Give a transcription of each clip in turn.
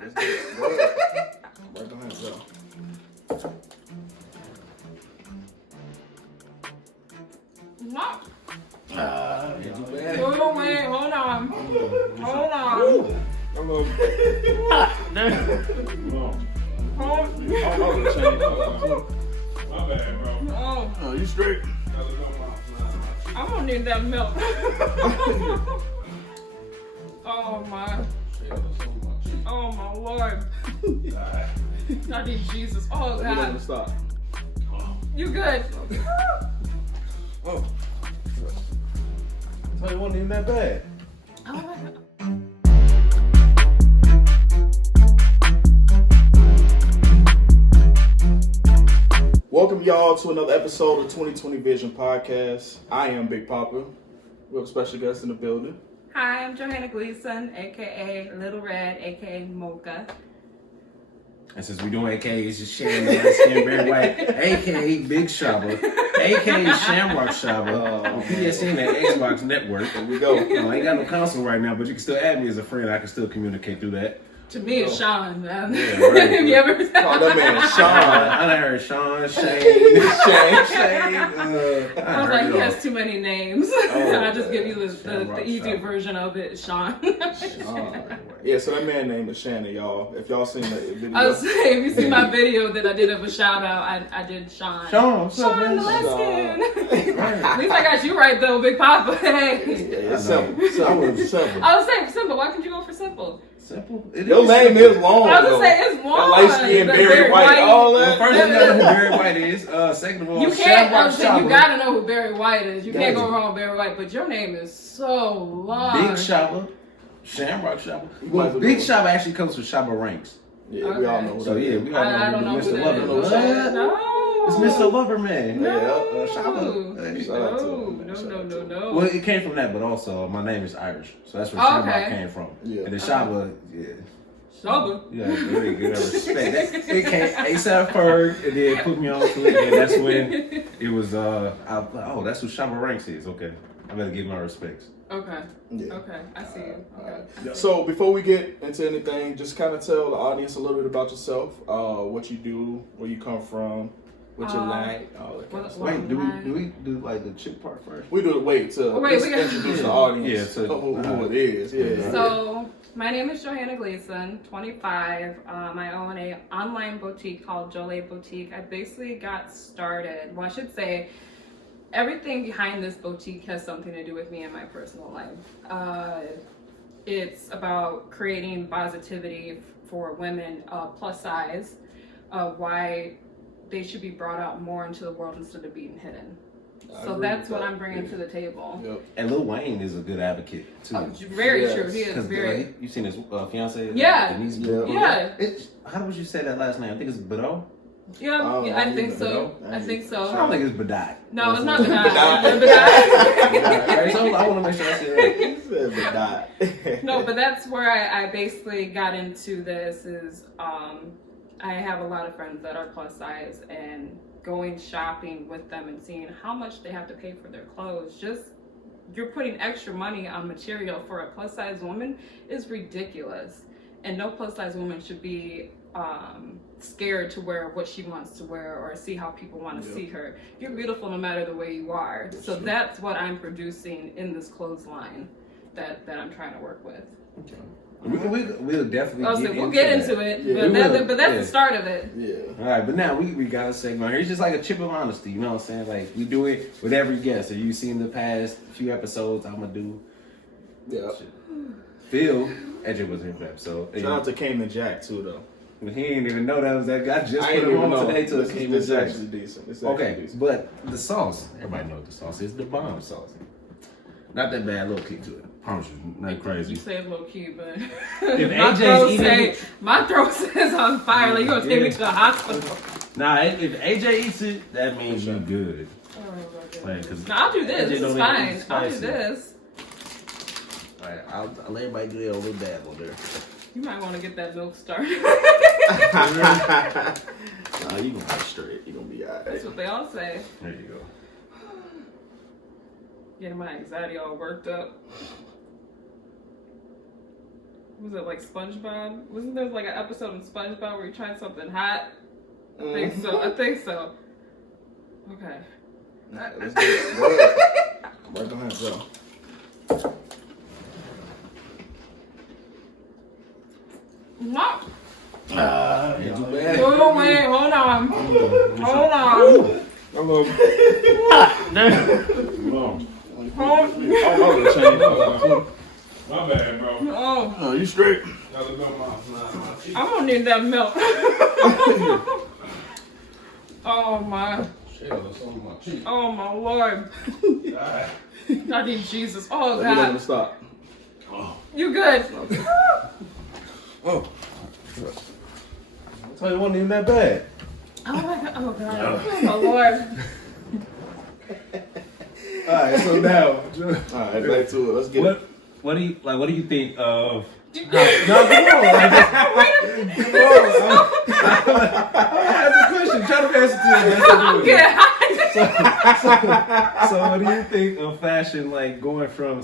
Let's get it. Go ahead. Right behind you. What? Yeah. Oh, wait, hold on. Hold on. I'm going My bad, bro. Oh, you straight? I'm gonna need that milk. Oh my Lord. I need Jesus. Oh You don't God. stop. You good? Oh. So it wasn't even that bad. Oh my God. Welcome y'all to another episode of 2020 Vision Podcast. I am Big Poppa. We have a special guest in the building. Hi, I'm Johanna Gleason, aka Little Red, aka Mocha. And since we're doing AKA, it's just Shannon, light skin, very white, AKA Big Shaba, AKA Shamrock Shaba, on PSN at Xbox Network. There we go. I ain't got no console right now, but you can still add me as a friend. I can still communicate through that. To me, it's Sean, man. Yeah, right. Have you ever Oh, that man, I done heard Sean, Shane. I was like, he has too many names. I just give you the easier version of it, Sean. Yeah, so that man name is Shannon, y'all. If y'all seen that video. I was saying, if you see my video that I did of a shout out, I did Sean. Sean, what's up, Sean man? the light skin. At least I got you right though, Big Papa. Hey. Yeah, it's simple. Simple. I was saying simple. Why couldn't you go for simple? Simple. Your name is long. I was gonna say it's long. Light skin, The Barry White, all that. Well, first, you gotta know who Barry White is. Second of all, You can't. I was saying Shamrock you Shaba. gotta know who Barry White is. You can't go wrong with Barry White. But your name is so long. Big Shaba, Shamrock Shaba. might Well, as well Big go. Shaba actually comes from Shaba Ranks. Yeah, we all know who So that yeah, is. we all know I don't know Mr. who that Lover. is. What? No. It's Mr. Loverman. No. Shaba. Hey. Shout out to him. No. Well, it came from that, but also my name is Irish, so that's where Oh, Shamrock okay. came from. Yeah. And the Shaba, yeah. Shaba. Yeah, really good respect. It came ASAP Ferg, and then put me on to it, and that's when it was. That's who Shaba Ranks is. Okay, I better give my respects. Okay. Yeah. Okay. I see you. Okay. So before we get into anything, just kind of tell the audience a little bit about yourself, what you do, where you come from, what you like, all that kind of stuff. Wait, do we do like the chick part first? We do it. Wait, we got- introduce the audience. Yeah, who it is. Yeah. So, my name is Johanna Gleason, 25. I own an online boutique called Jolie Boutique. I basically got started, well, I should say, everything behind this boutique has something to do with me and my personal life. It's about creating positivity for women plus size, why they should be brought out more into the world instead of being hidden. So that's what I'm bringing to the table. Yep. And Lil Wayne is a good advocate too. Very Yes. true. He is Because very. you seen his fiance? Yeah. Denise. Yeah. How would you say that last name? I think it's Bedeau. Yeah, I think so. Bedeau? I think I so. don't think it's Bedai. No, it's not Bedai. Bedai. So I want to make sure I say that. He said but not. No, but that's where I basically got into this is I have a lot of friends that are plus size and going shopping with them and seeing how much they have to pay for their clothes. Just you're putting extra money on material for a plus size woman is ridiculous. And no plus size woman should be scared to wear what she wants to wear or see how people want to see her. You're beautiful no matter the way you are. So that's what I'm producing in this clothesline that I'm trying to work with. Okay. We'll definitely We'll get into it, Yeah, but that's the start of it. Yeah. All right, but now we got a segment here. It's just like a chip of honesty, you know what I'm saying? Like we do it with every guest. So you've seen the past few episodes, I'm gonna do. Yeah. Phil, AJ was here for that episode. Shout out to Cayman Jack too, though. But he didn't even know that was that guy. I just I put ain't him even on know. today to This the is Cayman Jack. actually decent. It's actually Okay, decent. but the sauce, everybody knows the sauce is the bomb sauce. Not that bad, little kick to it. Promise you, not You crazy. say it low key, but If my throat says on fire, like you're gonna take me to the hospital. Nah, if AJ eats it, that means you good. Like, 'cause No, I'll do this. AJ This don't is even fine. eat I'll do spicy. this. Alright, I'll let everybody do their little dab on there. You might want to get that milk started. Nah, you gonna be straight. You gonna be alright. That's what they all say. There you go. Getting my anxiety all worked up. was it like SpongeBob? Wasn't there like an episode of SpongeBob where you're trying something hot? I think so. Okay. Let's get it. Go ahead. Right behind Joe. What? Ain't too bad. Oh, wait, hold on. Hold on. I'm my bad, bro. Oh, You straight? I'm gonna need that milk. Oh my. Oh my Lord. I need Jesus. Oh You're gonna God. stop. You good? Oh. I told you it wasn't even that bad. Oh my God. Oh God. Oh my Lord. Alright, so now Alright, back to it. Let's get it. what do you think of No, come on. That's a question. Try to answer to I'm it. getting hot. So what do you think of fashion, like going from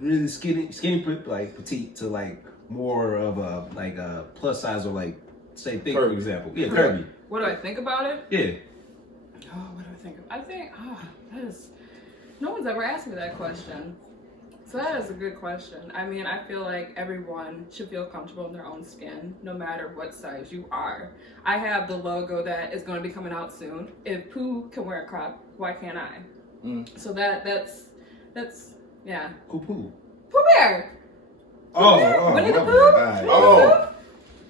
really skinny like petite to like more of a like a plus size or like say thick, for example? Yeah, curvy. What do I think about it? Yeah. Oh, what do I think of? I think, that is, no one's ever asked me that question. So that is a good question. I mean, I feel like everyone should feel comfortable in their own skin, no matter what size you are. I have the logo that is going to be coming out soon. If Pooh can wear a crop, why can't I? So that's yeah. Poo. Pooh Bear. Oh, Winnie the my Pooh? bad. Oh.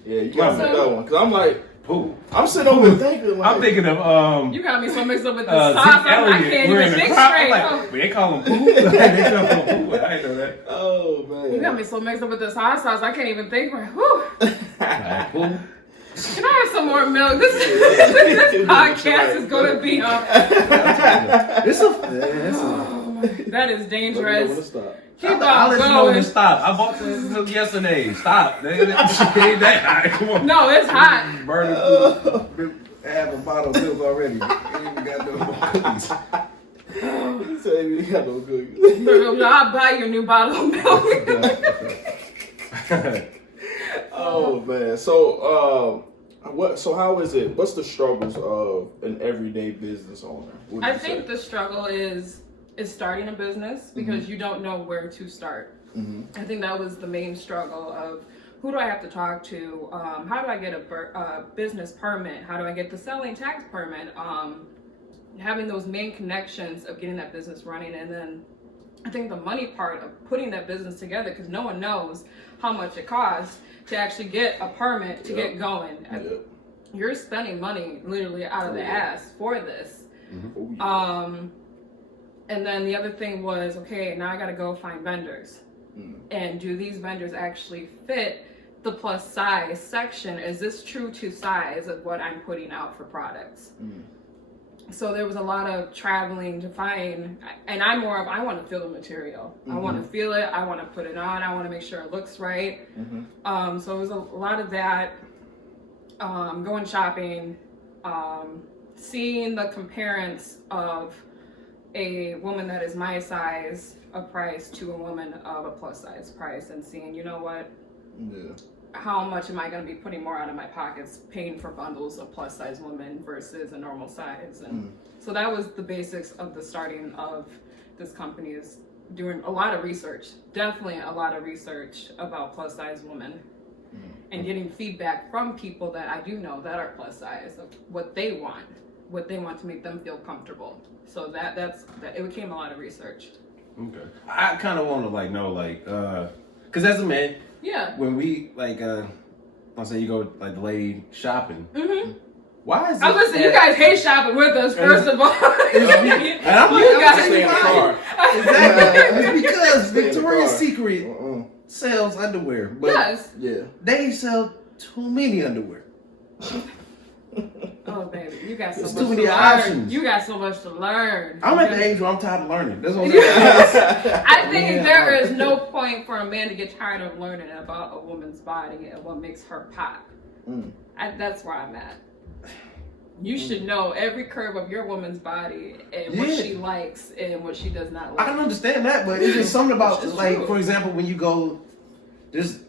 Yeah, you got Yeah. that one. Cause I'm like, Pooh. I'm sitting over there thinking like, I'm thinking of You got me so mixed up with the Zeke sauce. I Elliott can't wearing even a think crop. straight. I'm like, they call him Pooh. They call him Pooh. I didn't know that. oh man. You got me so mixed up with the sauce. I can't even think right. Whew. Pooh. Can I have some more milk? This podcast is going to be on. That is Let me know when to dangerous. stop. Keep I'll on let you know when to going. stop. I bought this yesterday. Stop. It ain't that high. Come on. No, it's hot. Burn it through. Have a bottle of milk already. You ain't got no cookies. He said he ain't got no cookies. I'll buy you a new bottle of milk. Oh man. So so how is it? What's the struggles of an everyday business owner? I think the struggle is starting a business because you don't know where to start. I think that was the main struggle of who do I have to talk to? How do I get a business permit? How do I get the selling tax permit? Having those main connections of getting that business running, and then I think the money part of putting that business together, because no one knows how much it costs to actually get a permit to get going. You're spending money literally out of the ass for this. And then the other thing was, okay, now I got to go find vendors. And do these vendors actually fit the plus size section? Is this true to size of what I'm putting out for products? So there was a lot of traveling to find, and I'm more of, I want to feel the material. I want to feel it. I want to put it on. I want to make sure it looks right. So it was a lot of that, going shopping, seeing the comparison of a woman that is my size of price to a woman of a plus size price, and seeing, you know what, how much am I going to be putting more out of my pockets paying for bundles of plus size women versus a normal size. And so that was the basics of the starting of this company, is doing a lot of research, definitely a lot of research about plus size women, and getting feedback from people that I do know that are plus size of what they want to make them feel comfortable. So that it became a lot of research. Okay. I kind of want to know because as a man, when we I'll say you go the lady shopping. Why is it? Listen, you guys hate shopping with us, first of all. And I'm You guys stay in the car. Exactly. It's because Victoria's Secret sells underwear, but they sell too many underwear. Oh baby, you got so There's much too to many learn. options. You got so much to learn. I'm at the age where I'm tired of learning. That's what I'm saying. I think there is no point for a man to get tired of learning about a woman's body and what makes her pop. That's where I'm at. You should know every curve of your woman's body and what she likes and what she does not like. I can understand that, but it's just something about for example, when you go, there's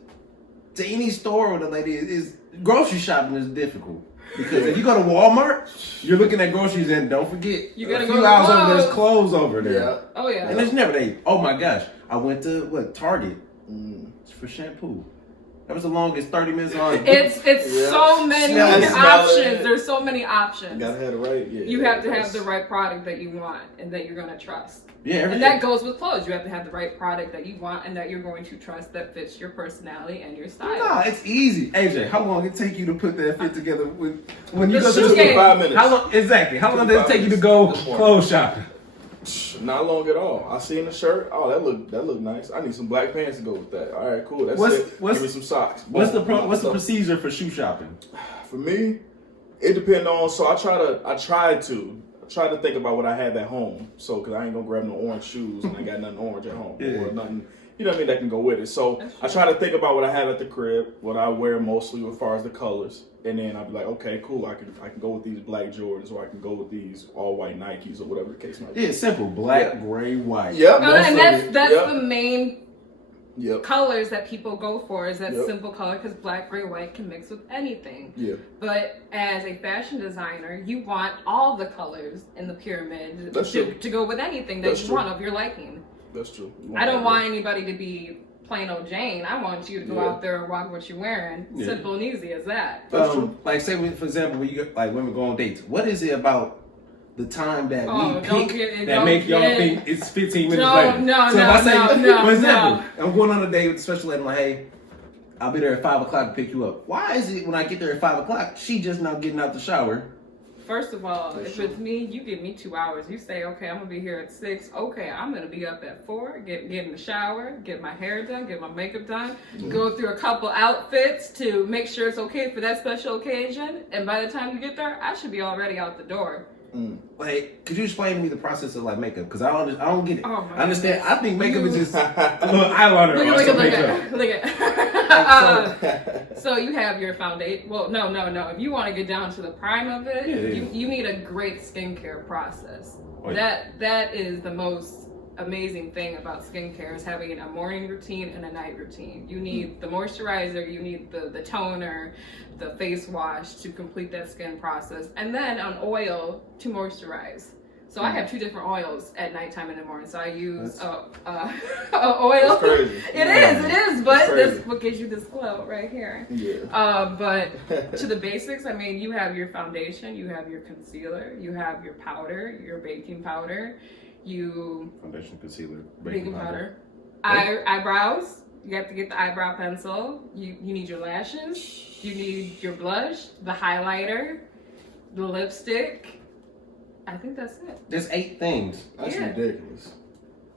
to any store with a lady is grocery shopping is difficult. Because if you go to Walmart, you're looking at groceries and don't forget You gotta a go few to hours over clothes. there's clothes over there. Yeah. Oh yeah. And there's never they. Oh my gosh, I went to Target for shampoo. That was the longest 30 minutes on. It's so many Smell options. it. There's so many You options. gotta have the right. Yeah. You have to have the right product that you want and that you're gonna trust. Yeah, everything. And that goes with clothes. You have to have the right product that you want and that you're going to trust that fits your personality and your style. Nah, it's easy. AJ, how long it take you to put that fit together when you The go shoe to game. 5 minutes. How long exactly? How long does it take you to go clothes shopping? Not long at all. I seen the shirt. Oh, that look nice. I need some black pants to go with that. All right, cool. That's it. Give me some socks. What's the Boom. what's the procedure for shoe shopping? For me, it depends on. So I try to think about what I have at home. So because I ain't gonna grab no orange shoes and I got nothing orange at home or nothing. You know what I mean? That can go with it. So I try to think about what I have at the crib, what I wear mostly as far as the colors, and then I'll be like, okay, cool. I can go with these black Jordans, or I can go with these all white Nikes, or whatever the case might be. Yeah, it's simple. Black, gray, white. Yep. No, and that's the main Yep. colors that people go for is that Yep. simple color because black, gray, white can mix with anything. Yeah. But as a fashion designer, you want all the colors in the pyramid That's true. to go with anything that That's you true. want of your liking. That's true. I don't want anybody to be plain old Jane. I want you to go Yeah. out there and rock what you're wearing. Yeah. Simple and easy as that. That's true. Like say for example, when you like women go on dates, what is it about the time that Oh, we don't pick get it, that don't make y'all get it. think it's 15 minutes No, later? no, so no, if I say, no, for example, no. I'm going on a date with a special lady, I'm like, hey, I'll be there at 5 o'clock to pick you up. Why is it when I get there at 5 o'clock, she just now getting out the shower? First of all, That's if true. it's me, you give me 2 hours. You say, okay, I'm gonna be here at 6. Okay, I'm gonna be up at 4. Get in the shower, get my hair done, get my makeup done, go through a couple outfits to make sure it's okay for that special occasion. And by the time you get there, I should be already out the door. Like, could you explain to me the process of like makeup? Because I don't get it. Oh, my I understand. I think makeup is You- just a little eyeliner or some makeup. Look at. So you have your foundation. Well, no. If you want to get down to the prime of it, Yeah. you need a great skincare process. Oh, yeah. That is the most amazing thing about skincare is having a morning routine and a night routine. You need the moisturizer, you need the toner, the face wash to complete that skin process, and then an oil to moisturize. So I have 2 different oils at nighttime and in the morning. So I use oil. That's crazy. It is, but That's crazy. this what gives you this glow right here. Yeah. But to the basics, I mean, you have your foundation, you have your concealer, you have your powder, your baking powder, Foundation, concealer, baking powder, eyebrows. You have to get the eyebrow pencil. You need your lashes. You need your blush, the highlighter, the lipstick. I think that's it. There's 8 things. That's Yeah. ridiculous.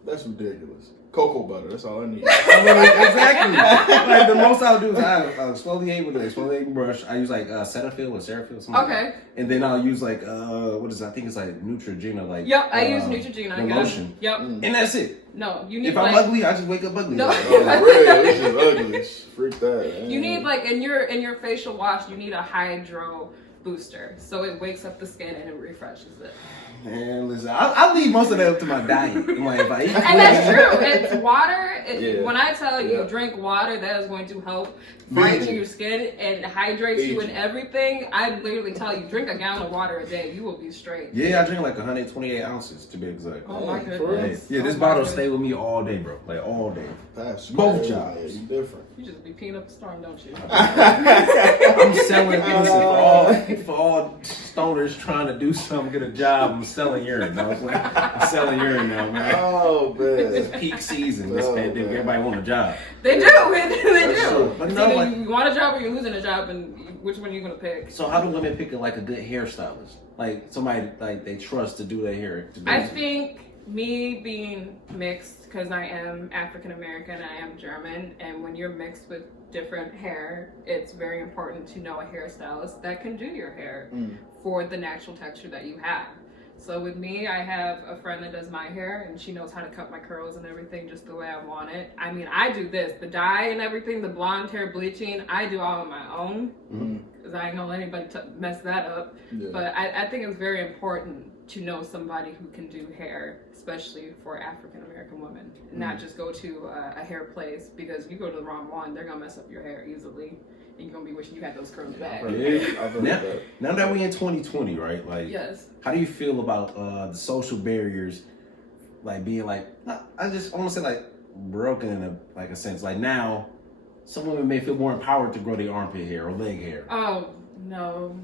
That's ridiculous. Cocoa butter. That's all I need. Exactly. Like the most I'll do is I exfoliate with an exfoliating brush. I use like Cetaphil or Ceraphil, something. Okay. Like that. And then I'll use like what is it? I think it's like Neutrogena. Like Yep, I use Neutrogena. the yeah. lotion. Yep. And that's it. No, you need If I'm like ugly, I just wake up ugly. No. Oh, real. This is ugly. Freak that. you need like in your facial wash, you need a hydro booster, so it wakes up the skin and it refreshes it. Man, listen, I'll leave most of that up to my diet. I'm like, if I eat And that's true. It's water. Yeah. When I tell you Yeah. drink water, that is going to help brighten your skin and hydrate you and Aging. everything. I literally tell you, drink a gallon of water a day. You will be straight. Yeah, I drink like 128 ounces to be exact. Oh my Hey, goodness. for real? Yeah, this Oh my bottle goodness. stay with me all day, bro. Like all day. Pass. Both Yeah, jobs. You different. You just be peeing up a storm, don't you? I'm selling listen, for all stoners trying to do something, get a job. I'm selling urine. I'm selling urine now, man. Oh It's man. peak season. This Oh, pandemic, man. everybody want a job. They do. They That's do. true. But It's no, either like- you want a job or you're losing a job, and which one are you gonna pick? So how do women pick like a good hairstylist? Like somebody like they trust to do their hair. To do I it? think me being mixed, because I am African American, I am German, and when you're mixed with different hair, it's very important to know a hairstylist that can do your hair for the natural texture that you have. So with me, I have a friend that does my hair, and she knows how to cut my curls and everything just the way I want it. I mean, I do this, the dye and everything, the blonde hair bleaching, I do all on my own, because I ain't gonna let anybody mess that up. Yeah. But I think it's very important to know somebody who can do hair, especially for African American women. Not just go to a hair place, because if you go to the wrong one, they're gonna mess up your hair easily, and you're gonna be wishing you had those curls back. Now that we in 2020, right? Like, Yes. how do you feel about the social barriers, like being like, I want to say like broken in a sense. Like now, some women may feel more empowered to grow their armpit hair or leg hair. Oh no.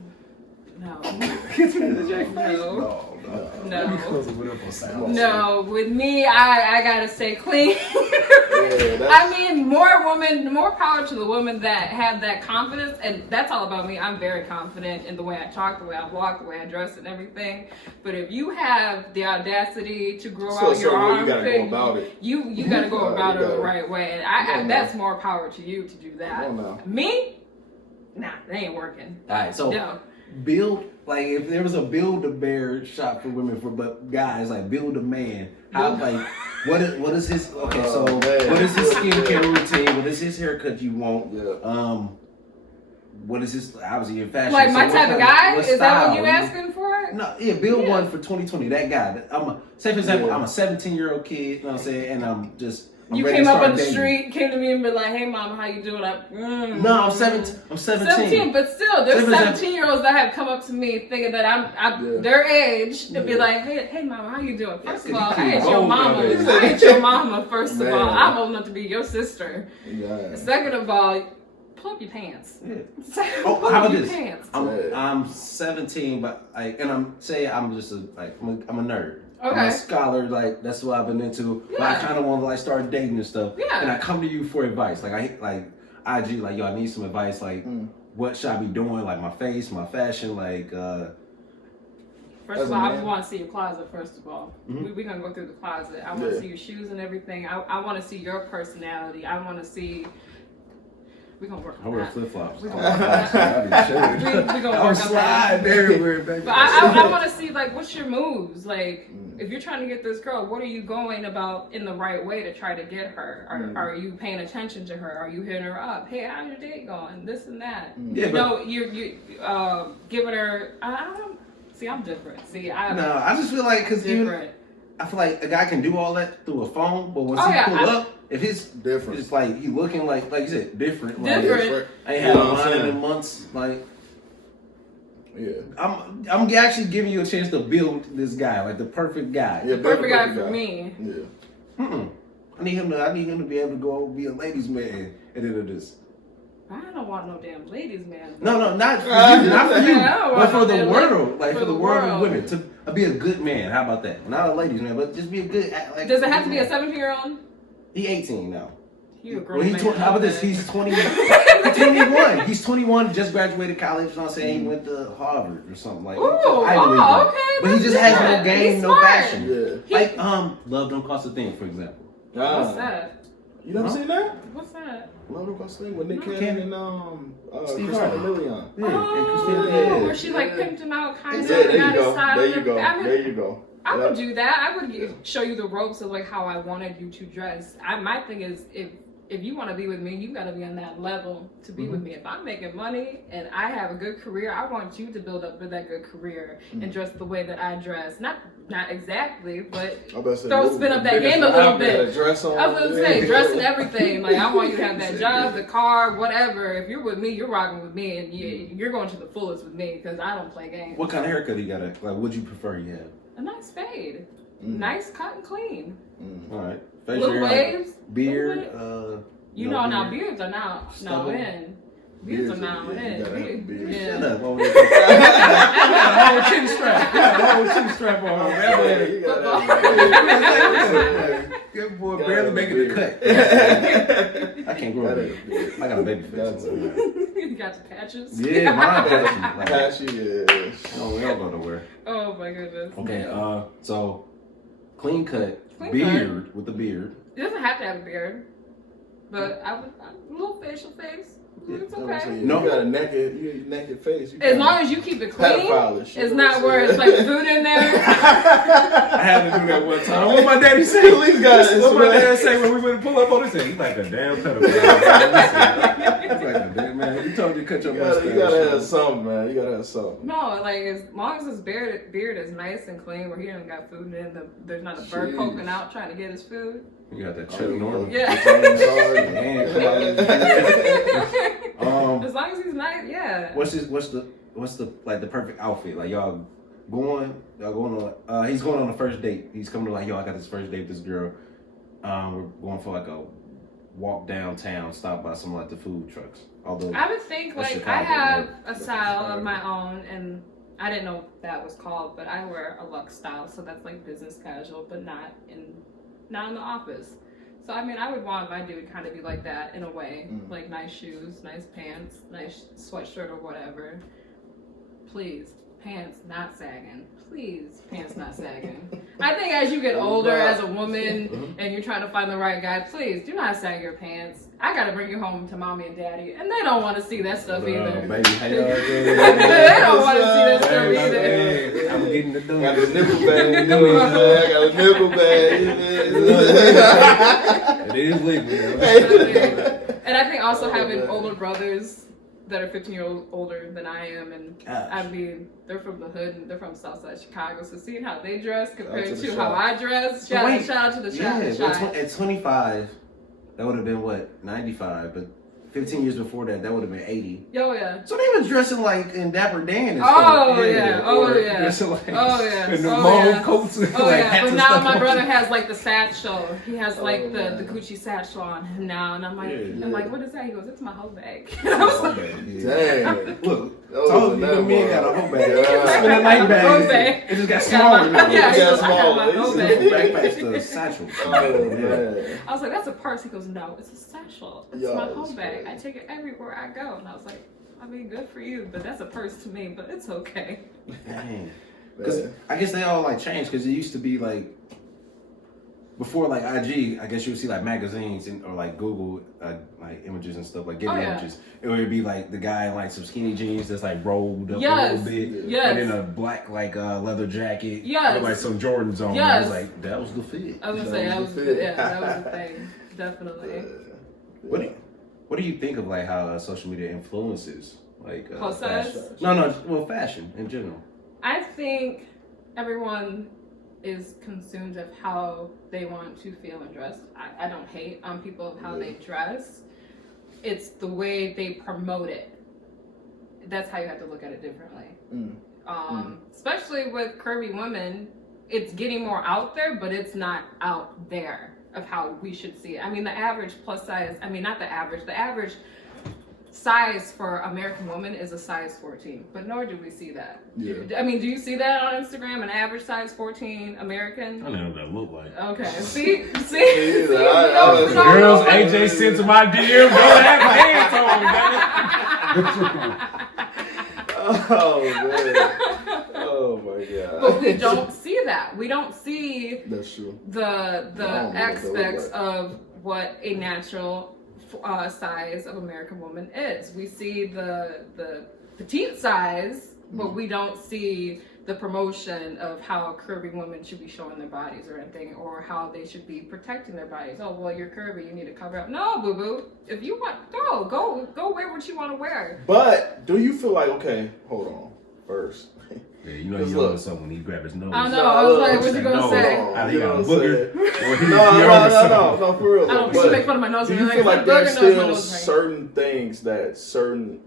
No. No. No, with me, I gotta stay clean. I mean, more power to the women that have that confidence, and that's all about me. I'm very confident in the way I talk, the way I walk, the way I dress, and everything. But if you have the audacity to grow out your armpit, you gotta go about it. You gotta go about it the right way, and that's more power to you to do that. Me, nah, that ain't working. All right, so. No. Build, like, if there was a Build-A-Bear shop for women, but guys, like, Build a Man. How, like, what is his, okay, what is his skincare routine? What is his haircut you want? Yeah. What is his, obviously, your fashion. Like, my type of guy? Is that what you asking for? No, yeah, build one for 2020, that guy. Say, for example, I'm a 17-year-old kid, you know what I'm saying, and I'm you came up on the street, came to me and be like, "Hey, mom, how you doing?" No, I'm 17. I'm 17. But still, there's 17-year-olds that have come up to me thinking that I'm their age and be like, "Hey, mom, how you doing?" First of all, I ain't your mama. I ain't your mama. First of all, I'm old enough to be your sister. Yeah. Second of all, pull up your pants. Yeah. How about this? Pants. I'm 17, but I'm just I'm a nerd. Okay. I'm a scholar, like that's what I've been into. Yeah. But I kind of want to like start dating and stuff. Yeah. And I come to you for advice. Like IG, like yo, I need some advice. Like, what should I be doing? Like my face, my fashion, like. First of all, I want to see your closet. First of all, we're gonna go through the closet. I want to see your shoes and everything. I want to see your personality. I want to see. We're gonna work on that. I wear flip flops. We're gonna work on that. We're gonna work on that. Everywhere, baby. But I want to see, like, what's your moves? Like, if you're trying to get this girl, what are you going about in the right way to try to get her? Are you paying attention to her? Are you hitting her up? Hey, how's your date going? This and that. Yeah, you giving her. I don't know. See, I'm different. I just feel like I feel like a guy can do all that through a phone, but once he pull up. If it's different, it's like you looking like you said, different. Different. I ain't had a line in months. Like, I'm actually giving you a chance to build this guy, like the perfect guy. Yeah, perfect guy for me. Yeah. I need him to be able to go be a ladies' man at the end of this. I don't want no damn ladies' man. No, not for you, not for you, but for the world, like for the world of women. To be a good man. How about that? Not a ladies' man, but just be a good. Like, does it have to be a 17-year-old? He 18 now. You a grown man. How about this? He's 20. He's 21. He's 21. Just graduated college. You know what I'm saying? He went to Harvard or something like that. Okay. But he just has no game, no fashion. Yeah. Like Love Don't Cost a Thing, for example. What's that? You never seen that? What's that? Love Don't Cost a Thing with Nick Cannon and Christina Milian. Yeah, where she like pimped him out, kind of. There you go. I would do that. I would show you the ropes of like how I wanted you to dress. My thing is, if you want to be with me, you got to be on that level to be with me. If I'm making money and I have a good career, I want you to build up with that good career and dress the way that I dress. Not exactly, but spin up that game a little bit. I was going to say, dress and everything. Like, I want you to have that job, the car, whatever. If you're with me, you're rocking with me, and you're going to the fullest with me because I don't play games. What kind of haircut you got? Like, would you prefer you have? A nice fade. Nice cut and clean. All right. Little waves. Beard. Now beards are now in. Beards are now in. Shut up. A whole chin strap. A whole chin strap on. Good boy, barely making the cut. I can't grow a beard. I got a baby face. You got the patches? Yeah, mine patchy. Patchy, yeah. Oh, we don't go nowhere. Oh my goodness. Okay, so clean cut, beard with the beard. It doesn't have to have a beard, but a little facial face. It's okay. No, you got a naked face. As long as you keep it clean, it's not where it's like food in there. I had to do that one time. What my daddy say? What my dad say when we went to pull up on this thing? He's like a damn pedophile. He's like a damn man. told you to cut your You mustache. gotta have something, man. You gotta have something. No, like as long as his beard is nice and clean, where he don't got food in, there's not a bird poking out trying to get his food. You got that Chuck Norman. Yeah. As long as he's nice, yeah. What's the like the perfect outfit? Like y'all going on. He's going on a first date. He's coming to like, yo, I got this first date with this girl. We're going for like a walk downtown, stop by some like the food trucks. Although I would think like Chicago, I have right? a style of my own, and I didn't know what that was called, but I wear a luxe style, so that's like business casual, but not in the office. So I mean, I would want my dude kind of be like that in a way, like nice shoes, nice pants, nice sweatshirt or whatever. Please, pants not sagging. Please, pants not sagging. I think as you get older as a woman and you're trying to find the right guy, please do not sag your pants. I gotta bring you home to mommy and daddy, and they don't want to see that stuff either. Baby, hey, They don't want to see that stuff either. I'm getting the dough. Got a nipple bag. I got a nipple bag. It is legal. And I think also having older brothers that are 15 years older than I am, and I mean, they're from the hood and they're from Southside Chicago, so seeing how they dress compared to how I dress, shout out to the shot. At 25, that would have been what, 95, but 15 years before that would have been 80. Oh yeah. So they were dressing like in Dapper Dan and stuff. Dressing like in the mauve coats. Oh yeah, but now my brother has like the satchel. He has like the Gucci satchel on him now, and I'm like, what is that? He goes, it's my whole bag. I was like, damn. Look, told you the men got a whole bag. It's been a light bag. It just got smaller now. Yeah, it got smaller. Backpack's the satchel. I was like, that's a purse. He goes, no, it's a satchel. It's my whole bag. I take it everywhere I go. And I was like, I mean, good for you, but that's a purse to me, but it's okay. Dang. Because I guess they all like changed, because it used to be like, before like IG, I guess you would see like magazines or like Google like images and stuff, like getting images. It would be like the guy in like some skinny jeans that's like rolled up a little bit, and then a black like leather jacket, with like some Jordans on. I was like, that was the fit. I was gonna say that was good. Yeah, that was the thing, definitely. What do you think of like how social media influences like plus size? Well, fashion in general. I think everyone is consumed of how they want to feel and dress. I don't hate on people of how they dress. It's the way they promote it. That's how you have to look at it differently. Especially with curvy women, it's getting more out there, but it's not out there of how we should see it. I mean, the average plus size, I mean, not the average size for American woman is a size 14, but nor do we see that. I mean, do you see that on Instagram, an average size 14 American? I don't know what that look like. Okay, see? Girls, AJ sent to my DM, don't have pants on. Oh, man. Oh, my God. But we don't see that. We don't see That's true. the aspects of what a natural size of American woman is. We see the petite size, but we don't see the promotion of how curvy women should be showing their bodies or anything, or how they should be protecting their bodies. Oh, well, you're curvy, you need to cover up. No, boo boo. If you want, go wear what you want to wear. But do you feel like, okay, hold on first. Yeah, you know you know something when he grab his nose. I know. I was like, what you gonna say? He got a booger. No, for real. I don't. She make fun of my nose. Do you feel like there's still certain things that certain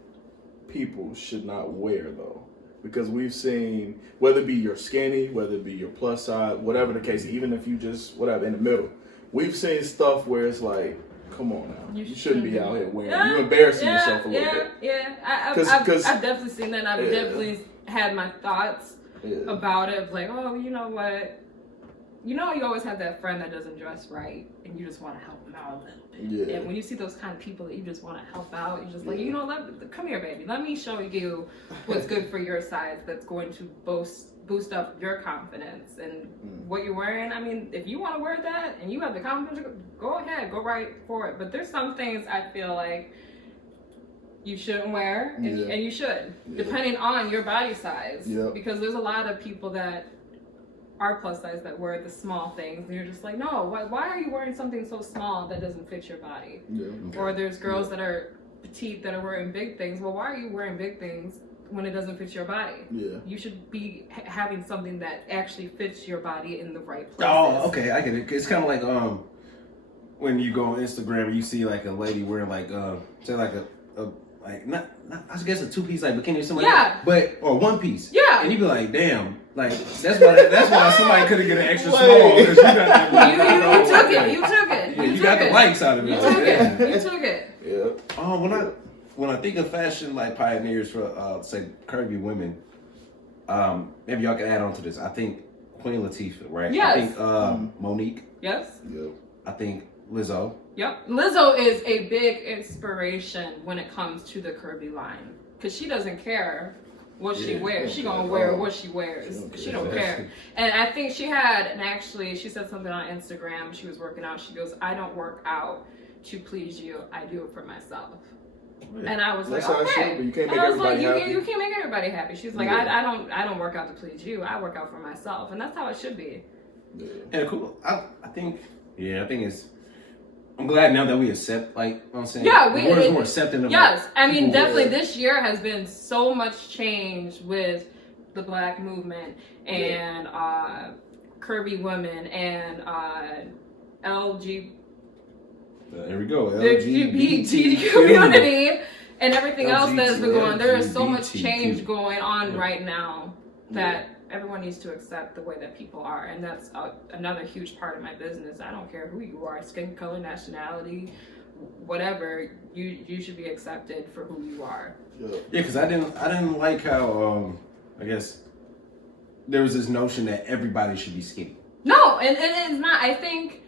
people should not wear though? Because we've seen, whether it be you're skinny, whether it be your plus size, whatever the case, even if you just whatever in the middle, we've seen stuff where it's like, come on now, you shouldn't be out here wearing. You're embarrassing yourself a little bit. Yeah. I've definitely seen that. I've definitely had my thoughts about it. Of like, oh, you know what? You know, you always have that friend that doesn't dress right, and you just want to help them out a little bit. And when you see those kind of people that you just want to help out, you're just like, you know, come here, baby. Let me show you what's good for your size. That's going to boost up your confidence and what you're wearing. I mean, if you want to wear that and you have the confidence, go ahead, go right for it. But there's some things I feel like you shouldn't wear, and you should, depending on your body size. Because there's a lot of people that are plus size that wear the small things, and you're just like, no, why are you wearing something so small that doesn't fit your body? Or there's girls that are petite that are wearing big things. Well, why are you wearing big things when it doesn't fit your body? Yeah. You should be having something that actually fits your body in the right places. Oh, okay, I get it. It's kind of like when you go on Instagram and you see like a lady wearing like say like a like not I guess a 2-piece like bikini or something like that, but or 1 piece. Yeah. And you be like, damn, like that's why somebody couldn't get an extra small because you got You took it. You took it. Yeah, you got the likes out of it. You took it. You took it. Yeah. Oh, when I think of fashion like pioneers for say curvy women, maybe y'all can add on to this. I think Queen Latifah, right? Yes. I think Monique. Yes. Yep. I think Lizzo. Yep. Lizzo is a big inspiration when it comes to the curvy line because she doesn't care what she wears. She gonna wear what she wears. She don't care. And I think she said something on Instagram. She was working out. She goes, "I don't work out to please you. I do it for myself." Yeah. And I was like, okay. You can't make everybody happy. You can't make everybody happy. She's like, I don't work out to please you. I work out for myself, and that's how it should be. Yeah, cool. I think it's. I'm glad now that we accept, like, you know what I'm saying? Yeah, the world is more accepting of. Yes, like, I mean, definitely this year has been so much change with the Black movement and curvy women and there we go. LGBT community and everything else that has been going on. There is so much LGBTQ. change going on right now that everyone needs to accept the way that people are, and that's another huge part of my business. I don't care who you are, skin color, nationality, whatever. You should be accepted for who you are. Yeah, because I didn't like how I guess there was this notion that everybody should be skinny. No, and it's not. I think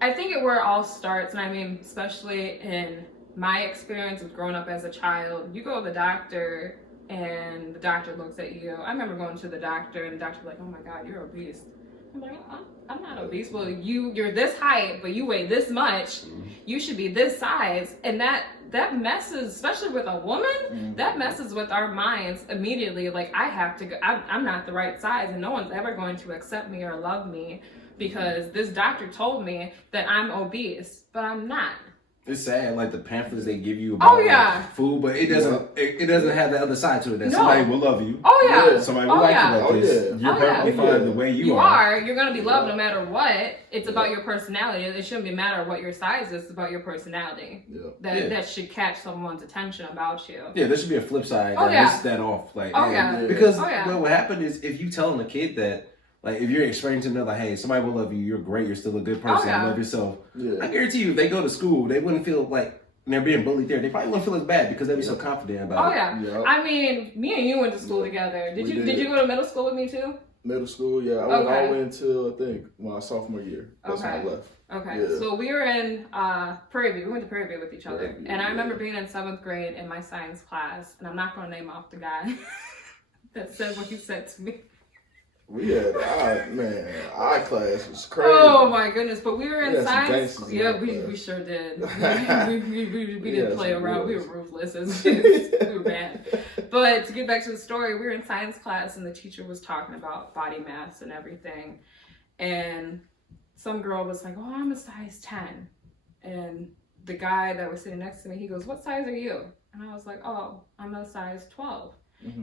it where it all starts, and I mean, especially in my experience of growing up as a child, you go to the doctor and the doctor looks at you. I remember going to the doctor and the doctor's like, "Oh my God, you're obese." I'm like, I'm not obese. Well, you're this height, but you weigh this much. You should be this size, and that messes, especially with a woman, that messes with our minds immediately. Like, I have to go. I'm not the right size, and no one's ever going to accept me or love me because this doctor told me that I'm obese, but I'm not. It's sad, like the pamphlets they give you about like, food, but it doesn't have the other side to it. That somebody will love you. Oh yeah. Somebody will like you like this. You're perfectly fine the way you are. You're gonna be loved no matter what. It's about your personality. It shouldn't be matter what your size is. It's about your personality. That should catch someone's attention about you. Yeah, there should be a flip side that lists that off. Like, because what happened is if you telling a kid that. Like, if you're explaining to them, like, hey, somebody will love you, you're great, you're still a good person, you love yourself. I guarantee you, if they go to school, they wouldn't feel like they're being bullied there. They probably wouldn't feel as bad because they'd be so confident about it. I mean, me and you went to school together. Did you go to middle school with me too? Middle school, yeah. I went all the way until, I think, my sophomore year. That's when I left. Okay, so we were in Prairie View. We went to Prairie View with each other. And I remember being in 7th grade in my science class, and I'm not going to name off the guy that said what he said to me. We had our class was crazy. Oh my goodness! But we were in science. Yeah, we sure did. we didn't play around. We were ruthless. We were bad. But to get back to the story, we were in science class and the teacher was talking about body mass and everything. And some girl was like, "Oh, I'm a size 10." And the guy that was sitting next to me, he goes, "What size are you?" And I was like, "Oh, I'm a size 12."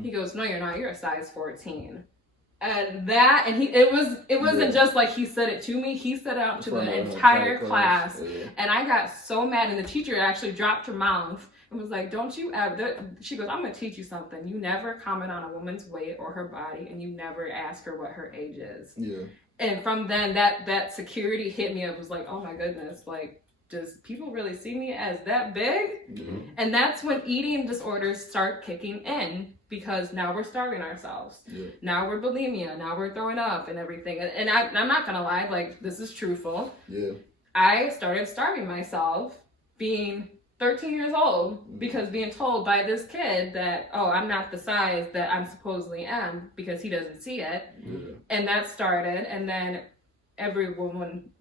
He goes, "No, you're not. You're a size 14." And it wasn't just like he said it to me, he said it out to the entire class. And I got so mad, and the teacher actually dropped her mouth and was like, "Don't you ever," she goes, "I'm gonna teach you something. You never comment on a woman's weight or her body, and you never ask her what her age is." And from then that security hit me. It was like, oh my goodness, like, does people really see me as that big? And that's when eating disorders start kicking in, because now we're starving ourselves. Now we're bulimia. Now we're throwing up and everything. And I'm not gonna lie, like, this is truthful. I started starving myself being 13 years old because being told by this kid that, oh, I'm not the size that I'm supposedly am because he doesn't see it. And that started, and then every woman,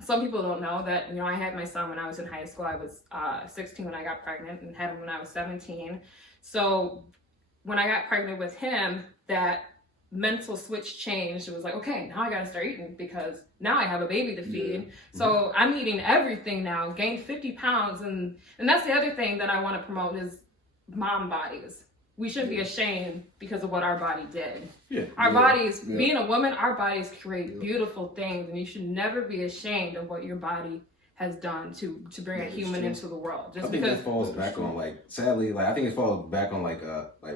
some people don't know that, I had my son when I was in high school. I was 16 when I got pregnant and had him when I was 17. So when I got pregnant with him, that mental switch changed. It was like, okay, now I gotta start eating because now I have a baby to feed. So I'm eating everything now, gained 50 pounds. And that's the other thing that I want to promote is mom bodies. We shouldn't be ashamed because of what our body did. Our bodies, being a woman, our bodies create beautiful things, and you should never be ashamed of what your body has done to bring a human into the world. Just I think because it falls back on like, sadly, like I think it falls back on like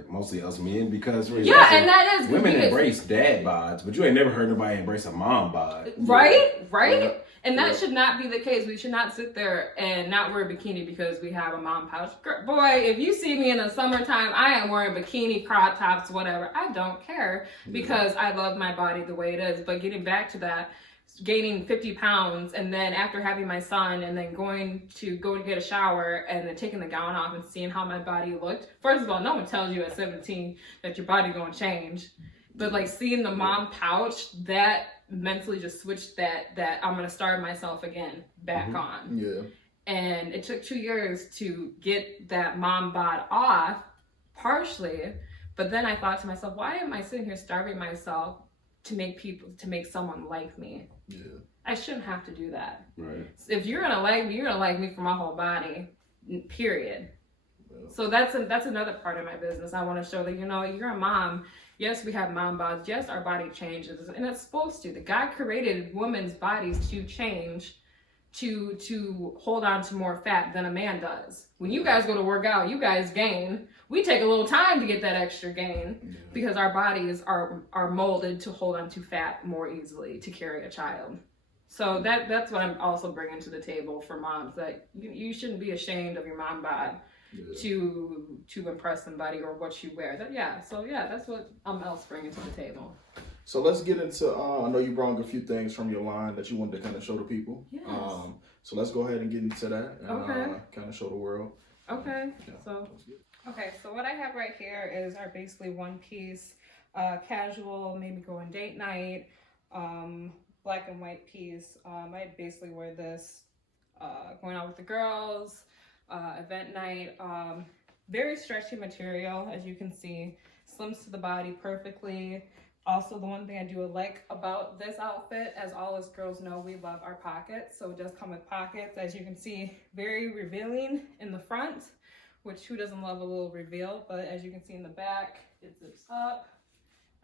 mostly us men because and that is women embrace dad bods, but you ain't never heard nobody embrace a mom bod. Right? And that should not be the case. We should not sit there and not wear a bikini because we have a mom pouch. Boy, if you see me in the summertime, I am wearing bikini, crop tops, whatever. I don't care because I love my body the way it is. But getting back to that, gaining 50 pounds and then after having my son and then going to get a shower and then taking the gown off and seeing how my body looked. First of all, no one tells you at 17 that your body gonna change. But like seeing the mom pouch, that mentally just switched that I'm gonna start myself again back on. And it took 2 years to get that mom bod off, partially. But then I thought to myself, why am I sitting here starving myself to make someone like me? I shouldn't have to do that. If you're gonna like me, you're gonna like me for my whole body, period. So that's another part of my business. I want to show that, you know, you're a mom. Yes, we have mom bods. Yes, our body changes, and it's supposed to. The God created women's bodies to change, to hold on to more fat than a man does. When you guys go to work out, you guys gain. We take a little time to get that extra gain because our bodies are molded to hold on to fat more easily to carry a child. So that's what I'm also bringing to the table for moms, that you shouldn't be ashamed of your mom bod to impress somebody or what you wear. That's what I'm else bringing to the table. So let's get into, I know you brought a few things from your line that you wanted to kind of show the people. Yes. So let's go ahead and get into that and kind of show the world. Okay. So what I have right here is our basically one piece, casual, maybe go on date night, black and white piece. I basically wear this going out with the girls, event night. Very stretchy material, as you can see, slims to the body perfectly. Also, the one thing I do like about this outfit, as all us girls know, we love our pockets. So it does come with pockets, as you can see, very revealing in the front, which who doesn't love a little reveal? But as you can see in the back, it zips up.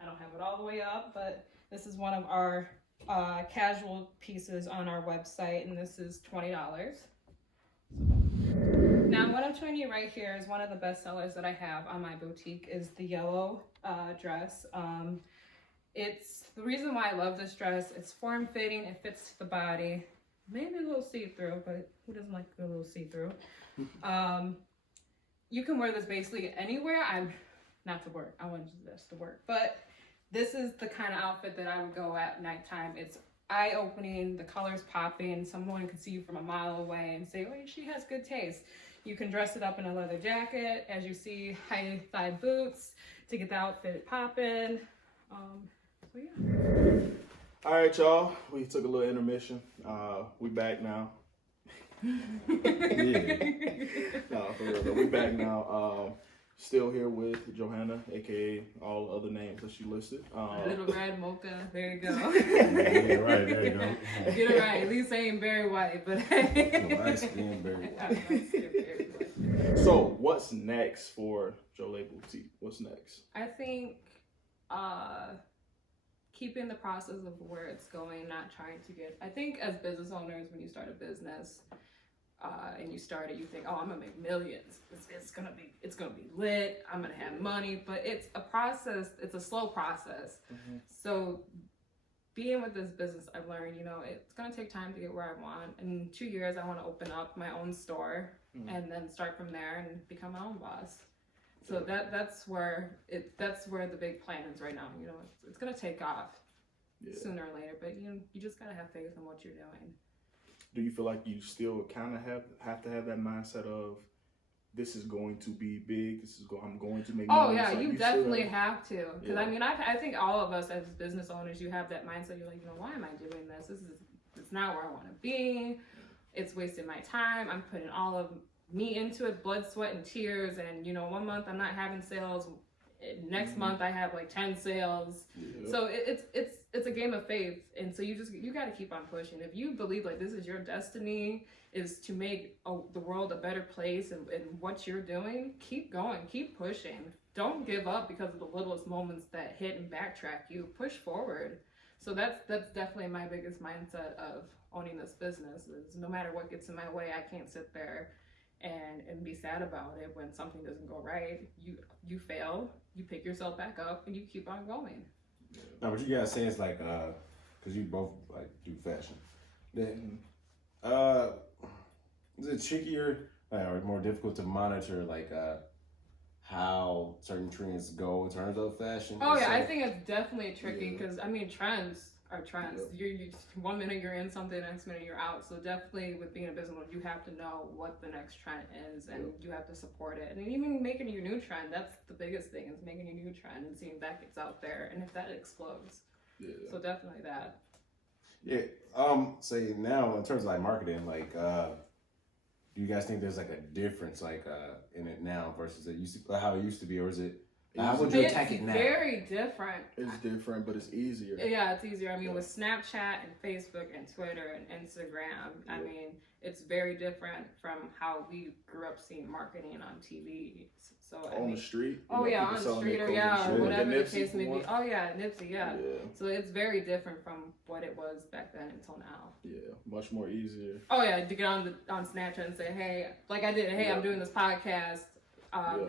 I don't have it all the way up, but this is one of our casual pieces on our website, and this is $20. Now, what I'm showing you right here is one of the best sellers that I have on my boutique is the yellow dress. It's the reason why I love this dress. It's form-fitting, it fits the body. Maybe a little see-through, but who doesn't like a little see-through? You can wear this basically anywhere. I'm not to work. I want this to work, but this is the kind of outfit that I would go at nighttime. It's eye-opening, the colors popping. Someone can see you from a mile away and say, "Oh, she has good taste." You can dress it up in a leather jacket, as you see, high-thigh boots to get the outfit popping. So yeah. All right, y'all. We took a little intermission. We back now. No, for real though. We back now. Still here with Johanna, aka all other names that she listed. Little red mocha. There you go. Yeah, right, there you go. Get it right. At least I ain't very white, but Light skin, very white. So, what's next for Jolie Boutique? What's next? I think keeping the process of where it's going, not trying to get. I think as business owners, when you start a business and you start it, you think, "Oh, I'm gonna make millions. It's gonna be lit. I'm gonna have money." But it's a process. It's a slow process. So being with this business, I've learned, you know, it's gonna take time to get where I want. In 2 years, I want to open up my own store and then start from there and become my own boss. So that's where the big plan is right now. You know, it's gonna take off sooner or later, but you just gotta have faith in what you're doing. Do you feel like you still kind of have to have that mindset of this is going to be big? I'm going to make money? Oh yeah, like, you definitely have to. Because Yeah. I mean, I think all of us as business owners, you have that mindset. You're like, you know, why am I doing this? It's not where I want to be. It's wasting my time. I'm putting all of me into it, blood, sweat, and tears. And you know, 1 month I'm not having sales. Next month I have like 10 sales. So it's a game of faith, and so you got to keep on pushing. If you believe like this is your destiny, is to make the world a better place, and what you're doing, keep going, keep pushing. Don't give up because of the littlest moments that hit and backtrack you. Push forward. So that's definitely my biggest mindset of owning this business, is no matter what gets in my way, I can't sit there and be sad about it when something doesn't go right. You fail, you pick yourself back up, and you keep on going. Now, what you guys saying is like, because you both like do fashion, then, is it trickier or more difficult to monitor like how certain trends go in terms of fashion? Oh yeah, I think it's definitely tricky because I mean trends are trends. You 1 minute you're in something, next minute you're out. So definitely with being a business owner, you have to know what the next trend is, and you have to support it. And even making your new trend, that's the biggest thing, is making a new trend and seeing that gets out there, and if that explodes. So definitely that. Say now in terms of like marketing, like do you guys think there's like a difference like in it now versus how it used to be, or is it how would you attack it now? It's very different. It's different, but it's easier. Yeah, it's easier. I mean, with Snapchat and Facebook and Twitter and Instagram, I mean, it's very different from how we grew up seeing marketing on TV. So on the street. Oh yeah, on the street, or whatever the case may be. Oh yeah, Nipsey, yeah. So it's very different from what it was back then until now. Yeah, much more easier. Oh yeah, to get on Snapchat and say, hey, like I did, hey, I'm doing this podcast.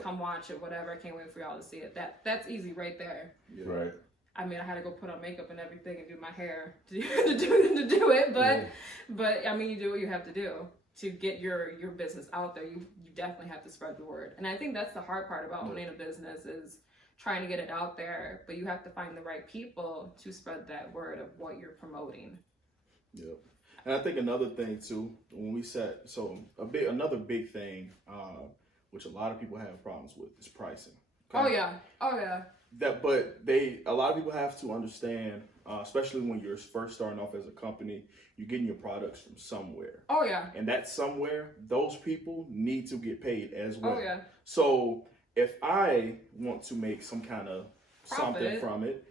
Come watch it, whatever. I can't wait for y'all to see it. That's easy right there. Right. I mean, I had to go put on makeup and everything and do my hair to do it, but I mean, you do what you have to do to get your business out there. You definitely have to spread the word, and I think that's the hard part about owning a business, is trying to get it out there. But you have to find the right people to spread that word of what you're promoting. Yep. And I think another thing too, when we set another big thing, which a lot of people have problems with, is pricing. Okay? Oh yeah. A lot of people have to understand, especially when you're first starting off as a company, you're getting your products from somewhere. Oh yeah. And that somewhere, those people need to get paid as well. Oh yeah. So if I want to make some kind of something from it,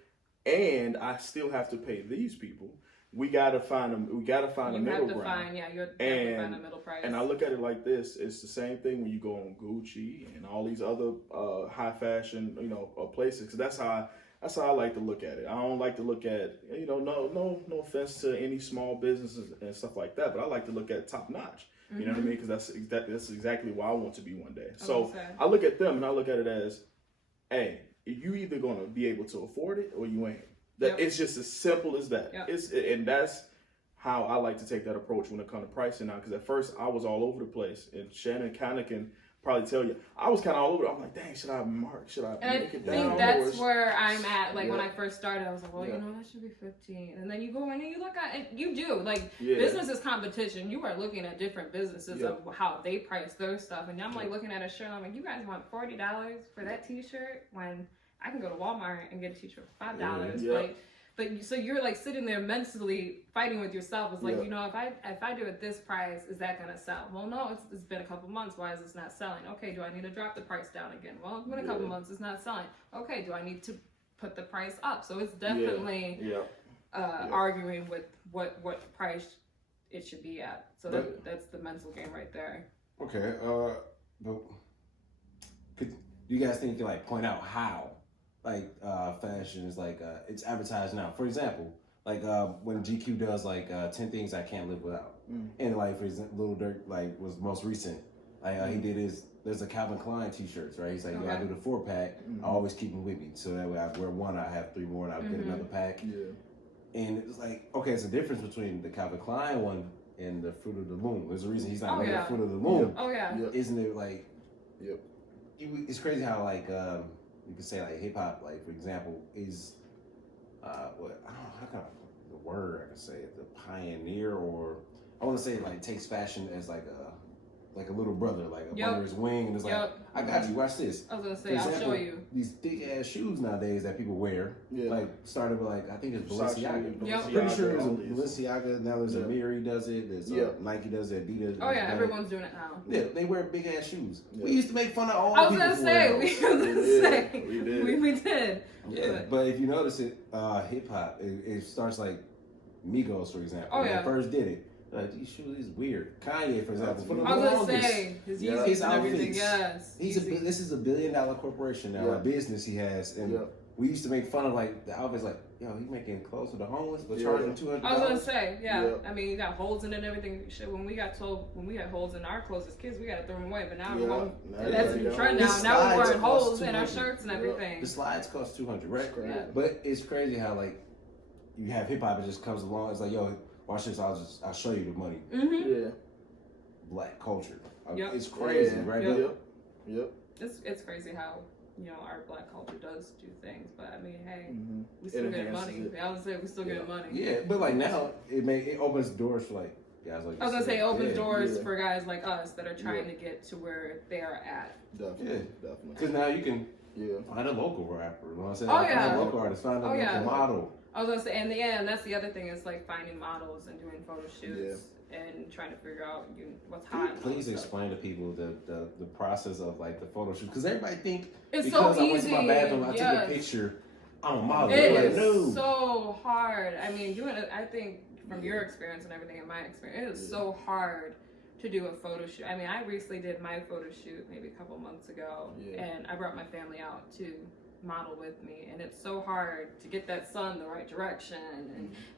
and I still have to pay these people, we gotta find a middle ground. You have to find a middle price. And I look at it like this: it's the same thing when you go on Gucci and all these other high fashion, places. Because that's how I like to look at it. I don't like to look at, no offense to any small businesses and stuff like that, but I like to look at top notch. You know what I mean? Because that's exactly where I want to be one day. So I look at them and I look at it as, hey, you either gonna be able to afford it or you ain't. It's just as simple as that. And that's how I like to take that approach when it comes to pricing now. Because at first I was all over the place, and Shannon kind of can probably tell you I was kind of all over. I'm like, dang, should I make it down? I think that's where I'm at. Like when I first started, I was like, well, that should be 15. And then you go in and you look at it. You do business is competition. You are looking at different businesses of how they price their stuff, and I'm like looking at a shirt. I'm like, you guys want $40 for that T-shirt when I can go to Walmart and get a T-shirt for $5. But so you're like sitting there mentally fighting with yourself. It's like, if I do it this price, is that gonna sell? Well, no, it's been a couple months. Why is this not selling? Okay, do I need to drop the price down again? Well, it's been a couple months. It's not selling. Okay, do I need to put the price up? So it's definitely arguing with what price it should be at. So that's the mental game right there. Okay, but do you guys think you can point out how? Fashion is it's advertised now. For example, when GQ does 10 things I can't live without, and for example, Lil Durk was most recent. He did there's a Calvin Klein T-shirts, right? He's like, I do the 4-pack. I always keep them with me, so that way I wear one, I have 3 more, and I'll get another pack. And it's okay, it's a difference between the Calvin Klein one and the Fruit of the Loom. There's a reason he's not wearing the Fruit of the Loom. Isn't it it's crazy how you could say hip hop, for example, is I don't know how kind of the word I could say, the pioneer, or I want to say takes fashion as like a little brother, like Yep. under his wing, and it's like, Yep. I got you. Watch this. I was gonna For say, I'll example, show you. These thick ass shoes nowadays that people wear, like started with like I think it's Balenciaga. Yep. Pretty sure it's all these. Balenciaga. Now there's Amiri does it. There's Nike does it. Adidas. Oh yeah, everyone's doing it now. Yeah, they wear big ass shoes. Yeah. We used to make fun of all. I was people gonna for say, wearing We did. we did. Yeah, but if you notice it, hip hop, it starts like Migos, for example. Oh, When yeah. they first did it. Like, these shoes is weird. Kanye, for example, for the I was gonna longest, say his Yeah. Yeezys his and everything. outfits. Yes, This is $1 billion corporation now, Yeah. a business he has, and we used to make fun of like the outfits, like yo, he making clothes for the homeless, but charging $200. I was gonna say, yeah. Yeah. I mean, you got holes in it and everything. Shit, when we had holes in our clothes as kids, we gotta throw them away. But now that's the trend now. The Now we're slides wearing cost holes in our $200. shirts and everything. The slides cost $200, right? Yeah. But it's crazy how like you have hip hop, it just comes along. It's like yo, watch this. I'll show you the money. Mm-hmm. Yeah. Black culture. Yep. It's crazy, right? Yep. It's crazy how our black culture does do things, but I mean, hey, Mm-hmm. we still get money. I would say we still get money. Yeah, but like now it opens doors for like guys like. I was gonna say it opens doors Yeah. for guys like us that are trying to get to where they are at. Definitely. Because now you can find a local rapper. You know what I'm saying? Find a local artist. Find a local model. I was gonna say, and that's the other thing is like finding models and doing photo shoots and trying to figure out what's hot. Please explain to people the process of like the photo shoot, because everybody think it's because so I went to my easy. bathroom, I took a picture, I'm a model. It like, is no. so hard. I mean, doing it. I think from your experience and everything, and my experience, it is so hard to do a photo shoot. I mean, I recently did my photo shoot maybe a couple months ago, and I brought my family out to model with me, and it's so hard to get that sun the right direction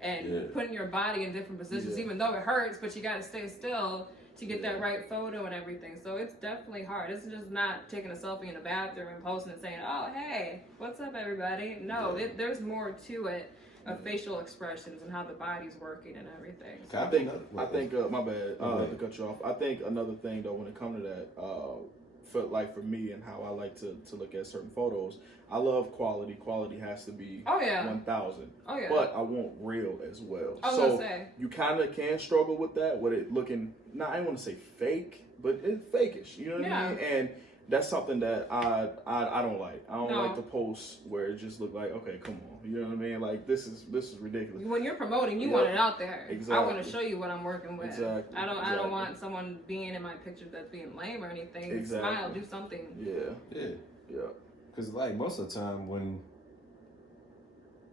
and putting your body in different positions, even though it hurts, but you got to stay still to get that right photo and everything. So it's definitely hard. It's just not taking a selfie in the bathroom and posting and saying, oh hey, what's up everybody. No, there's more to it, of facial expressions and how the body's working and everything. So I think my bad to cut you off. I think another thing though when it comes to that, for me and how I like to look at certain photos, I love quality. Quality has to be 1,000. Oh yeah. But I want real as well. So you kind of can struggle with that, with it looking, I don't want to say fake, but it's fakeish. You know what I mean? And that's something that I don't like. I don't like to post where it just look like, okay, come on. You know what I mean? Like this is ridiculous. When you're promoting, you want it out there. Exactly. I want to show you what I'm working with. Exactly. I don't want someone being in my picture that's being lame or anything. Exactly. Smile, do something. Yeah. Because like most of the time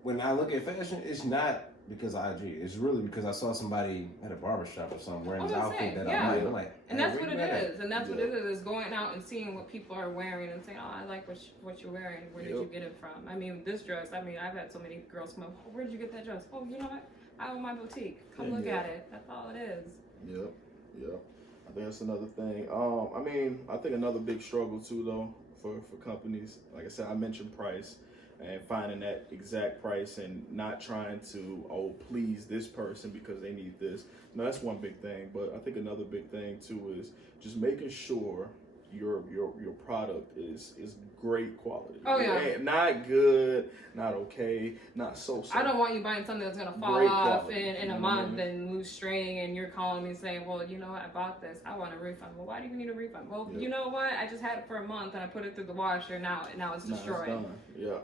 when I look at fashion, it's not because of IG. It's really because I saw somebody at a barbershop or something wearing this outfit that I like. I'm like, and that's what it is. And that's what it is going out and seeing what people are wearing and saying, oh, I like what you're wearing. Where did you get it from? I mean, this dress, I've had so many girls come up, oh, where did you get that dress? Oh, you know what? I own my boutique. Come look at it. That's all it is. Yep. I think that's another thing. I think another big struggle too, though, for companies, like I said, I mentioned price. And finding that exact price and not trying to please this person because they need this. No, that's one big thing. But I think another big thing too is just making sure your product is great quality. Oh yeah. Not good, not okay, not so. I don't want you buying something that's gonna fall off in a month and lose string, and you're calling me saying, well, you know what, I bought this, I want a refund. Well, why do you need a refund? Well, you know what, I just had it for a month and I put it through the washer. Now it's destroyed. It's done. Yeah.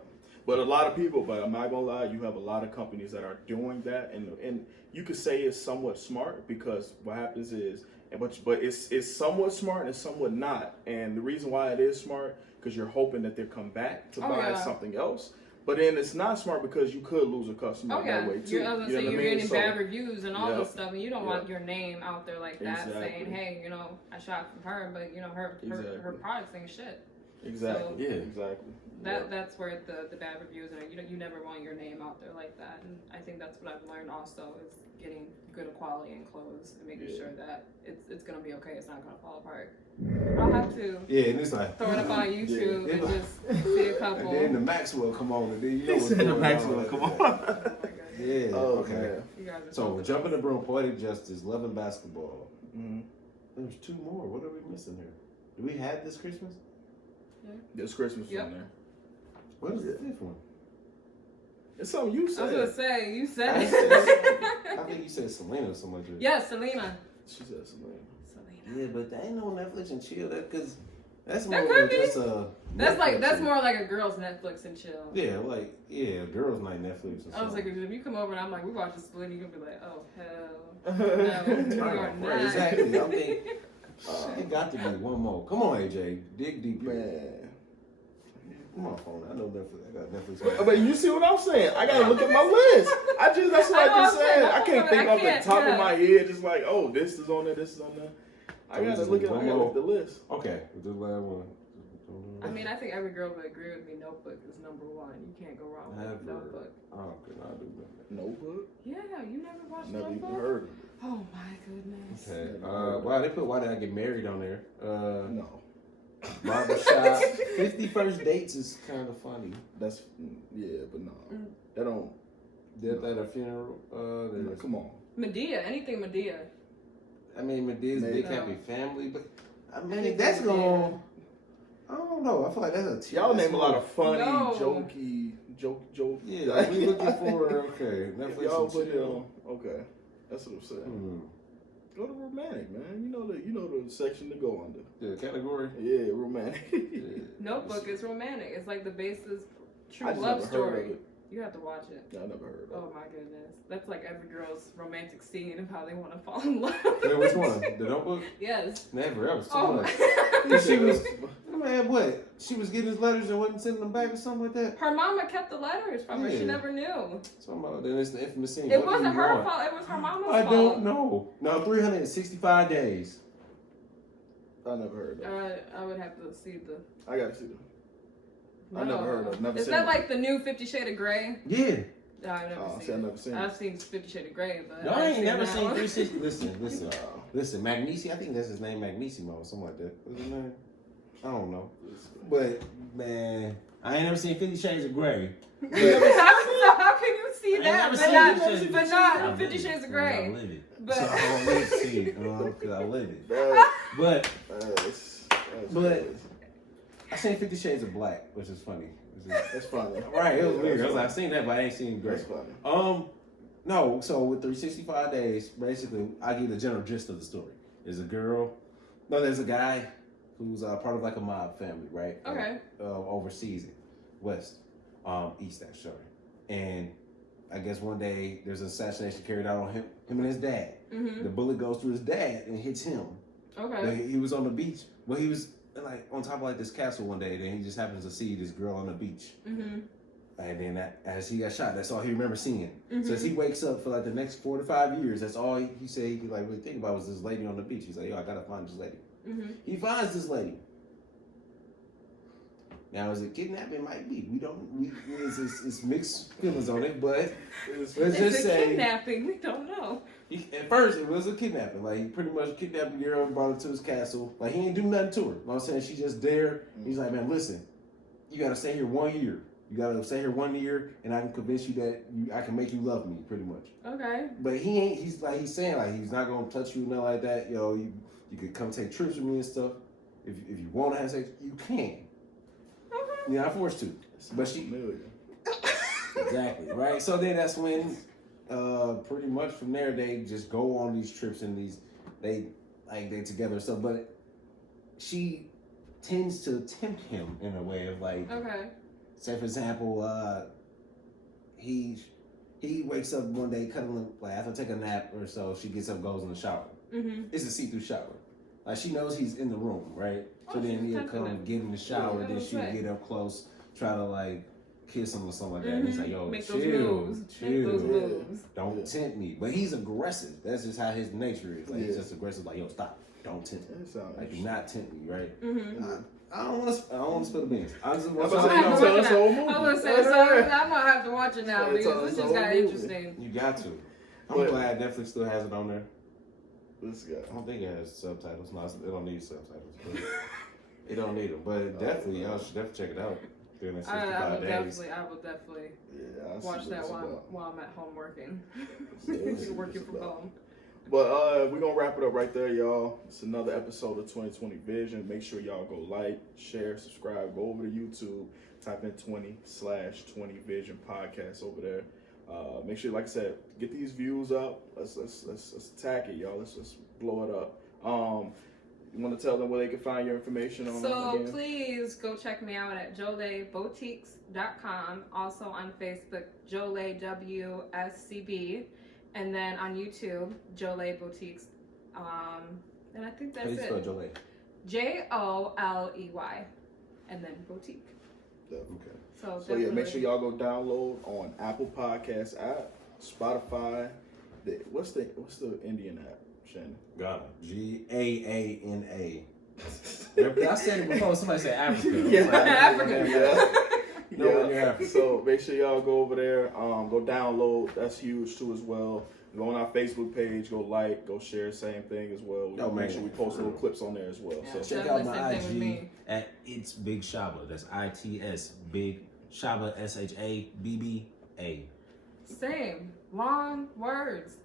But a lot of people, but I'm not gonna lie, you have a lot of companies that are doing that, and you could say it's somewhat smart because what happens is, but it's somewhat smart and somewhat not. And the reason why it is smart because you're hoping that they'll come back to buy something else. But then it's not smart because you could lose a customer that way too. You're getting bad reviews and all this stuff, and you don't want your name out there like that, saying, "Hey, I shot from her, but her products ain't shit." Exactly. So, exactly. That's where the bad reviews are. You never want your name out there like that, and I think that's what I've learned also is getting good quality in clothes and making sure that it's gonna be okay. It's not gonna fall apart. I'll have to and it's like throw it up on YouTube and just see a couple. And then the Maxwell come on, and then what's going on. The Maxwell come on. Okay. So jumping the broom, poetic justice, love and basketball. Mm-hmm. There's two more. What are we missing here? Do we have this Christmas? There's Christmas on there. What is the fifth one? It's something you said. I was gonna say, you said it. I think you said Selena or something like that. Yes, Selena. She said Selena. Selena. Yeah, but that ain't no Netflix and chill. Because that's That more could like be. just a. That's more like a girls' Netflix and chill. Yeah, girls' night Netflix. I was like, if you come over and I'm like, we watch Split, you're gonna be like, oh hell, no, we are not. Right, exactly. I mean, it got to be one more. Come on, AJ, dig deep, Man. Come on, phone. I know Netflix. I got Netflix. But you see what I'm saying? I gotta look at my list. That's what I just said. I can't think off the top of my head, just like, oh, this is on there, this is on there. I gotta look at the list. Okay, the last one. I mean, I think every girl would agree with me. Notebook is number one. You can't go wrong with Notebook. Oh, could not do that. Notebook? Yeah, you never watched Never Notebook? even heard of it. Oh my goodness. Okay. Wow, they put Why Did I Get Married on there. No. Barbershop. 50 First Dates is kind of funny. That's, yeah, but no. That don't. Death at a Funeral. No, come on. Medea, anything Medea. I mean, Medea's Big Happy Family, but I mean, that's Medea. going. I don't know. I feel like that's a Y'all name a lot of funny, No. joke. Yeah, like we looking for okay. Netflix Y'all and put it chill. on. Okay, that's what I'm saying. Go to romantic, man. You know the section to go under. The category. Yeah, romantic. Yeah. Notebook is romantic. It's like the basis true I just love never heard story. of it. You have to watch it. I never heard of Oh my goodness. That's like every girl's romantic scene of how they want to fall in love. Wait, which one? The Notebook? Yes. Never. That was too Oh much. my. She was, man, what? She was getting his letters and wasn't sending them back or something like that? Her mama kept the letters from her. She Yeah. never knew. Something about then it's the infamous scene. It What do wasn't you her want? fault. It was her mama's I fault. don't know. No, 365 days. I never heard of it. I would have to see the. I gotta see them. I never heard of it. Never Is seen that it. like the new 50 Shades of Grey? Yeah. No, I've never Oh, seen see, it. I've never seen it. I've seen 50 Shades of Grey, but Y'all I ain't never that seen one. 360. Listen, Magnesi. I think that's his name, Magnissimo or something like that. What's his name? I don't know. But man, I ain't never seen 50 Shades of Grey. So how can you see that? never But seen not, 50 Shades of but Grey. not 50 Shades of Grey. I live it. But So I don't need to see it because I live it. But I seen 50 Shades of Black, which is funny. That's funny. Right, it was weird. I was like, I seen that, but I ain't seen Grey. That's funny. No, so with 365 days, basically, I give you the general gist of the story. There's a guy who's part of like a mob family, right? Okay. Overseas, east, sorry. And I guess one day there's an assassination carried out on him and his dad. Mm-hmm. The bullet goes through his dad and hits him. Okay. He was on the beach. Well, he was like on top of like this castle one day. Then he just happens to see this girl on the beach. Mm-hmm. And then as he got shot, that's all he remembers seeing. Mm-hmm. So as he wakes up for like the next 4 to 5 years, that's all he said he could like really think about was this lady on the beach. He's like, yo, I gotta find this lady. Mm-hmm. He finds this lady. Now, is it kidnapping? It might be. It's mixed feelings on it, but let's just say kidnapping. We don't know. At first, it was a kidnapping. Like, he pretty much kidnapped the girl and brought her to his castle. Like, he ain't do nothing to her. You know what I'm saying? She's just there. He's like, man, listen, you got to stay here 1 year. You got to stay here 1 year, and I can convince you that I can make you love me, pretty much. Okay. But he ain't, he's saying, like, he's not going to touch you, nothing like that. Yo, you could come take trips with me and stuff. If you want to have sex, you can. Okay. You're not forced to. But she... Exactly, right? So then that's when... pretty much from there they just go on these trips and they together and stuff, but she tends to tempt him in a way of like, okay, say for example, he wakes up one day cuddling, like after taking a nap or so, she gets up, goes in the shower. mm-hmm. It's a see-through shower. Like she knows he's in the room, right? So Oh, then she's he'll tempting come him. get in the shower, Yeah, then that's she'll right. get up close, try to like kiss him or something like that. And he's like, yo, Make chill, those moves. chill. Make those moves. Don't tempt me. But he's aggressive. That's just how his nature is. Like he's just aggressive. Like, yo, stop. Don't tempt me. Like, do not tempt me, right? Mm-hmm. I don't want to spill the beans. I just want I'm to about to say, tell us the whole movie. I was gonna say, so I'm gonna have to watch it now Yeah, because tell us this the just got whole movie. interesting. you got to. I'm But- glad Netflix still has it on there. This guy. I don't think it has subtitles. No, it don't need subtitles. But it don't need them. But definitely, y'all should definitely check it out. During the 65 I will days. definitely Yeah, I see watch what that it's while about. I'm at home working. Yeah, I see what Working it's from about. home. But we're gonna wrap it up right there, y'all. It's another episode of 2020 Vision. Make sure y'all go like, share, subscribe, go over to YouTube, type in 20/20 Vision podcast over there. Make sure, like I said, get these views up. Let's attack it, y'all. Let's blow it up. You want to tell them where they can find your information on? So again? please go check me out at joleboutiques.com. Also on Facebook, Jole WSCB, and then on YouTube, Jole Boutiques. And I think that's How do you spell it. Jolay? JOLEY, and then boutique. Yeah, okay. So So yeah, make sure y'all go download on Apple Podcasts app, Spotify. What's the Indian app, Shannon? Ghana. GAANA. I said it before. Somebody said Africa. Yeah. Africa. Yeah. So make sure y'all go over there. Go download. That's huge too as well. Go on our Facebook page. Go like. Go share. Same thing as well. Oh, Make man. sure we post little clips on there as well. Yeah. So Check out Definitely my same thing with IG me. at It's Big Shaba. That's ITS Big Shaba SHABBA. Same. Long words.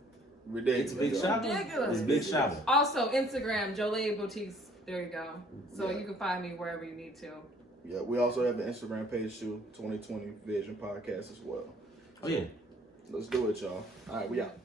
ridiculous. It's Big Shaba. Ridiculous. It's Big Shaba. Also, Instagram, Jole Boutiques. There you go. So Yeah. you can find me wherever you need to. Yeah, we also have the Instagram page too, 2020 Vision Podcast as well. Oh yeah. Let's do it, y'all. All right, we out.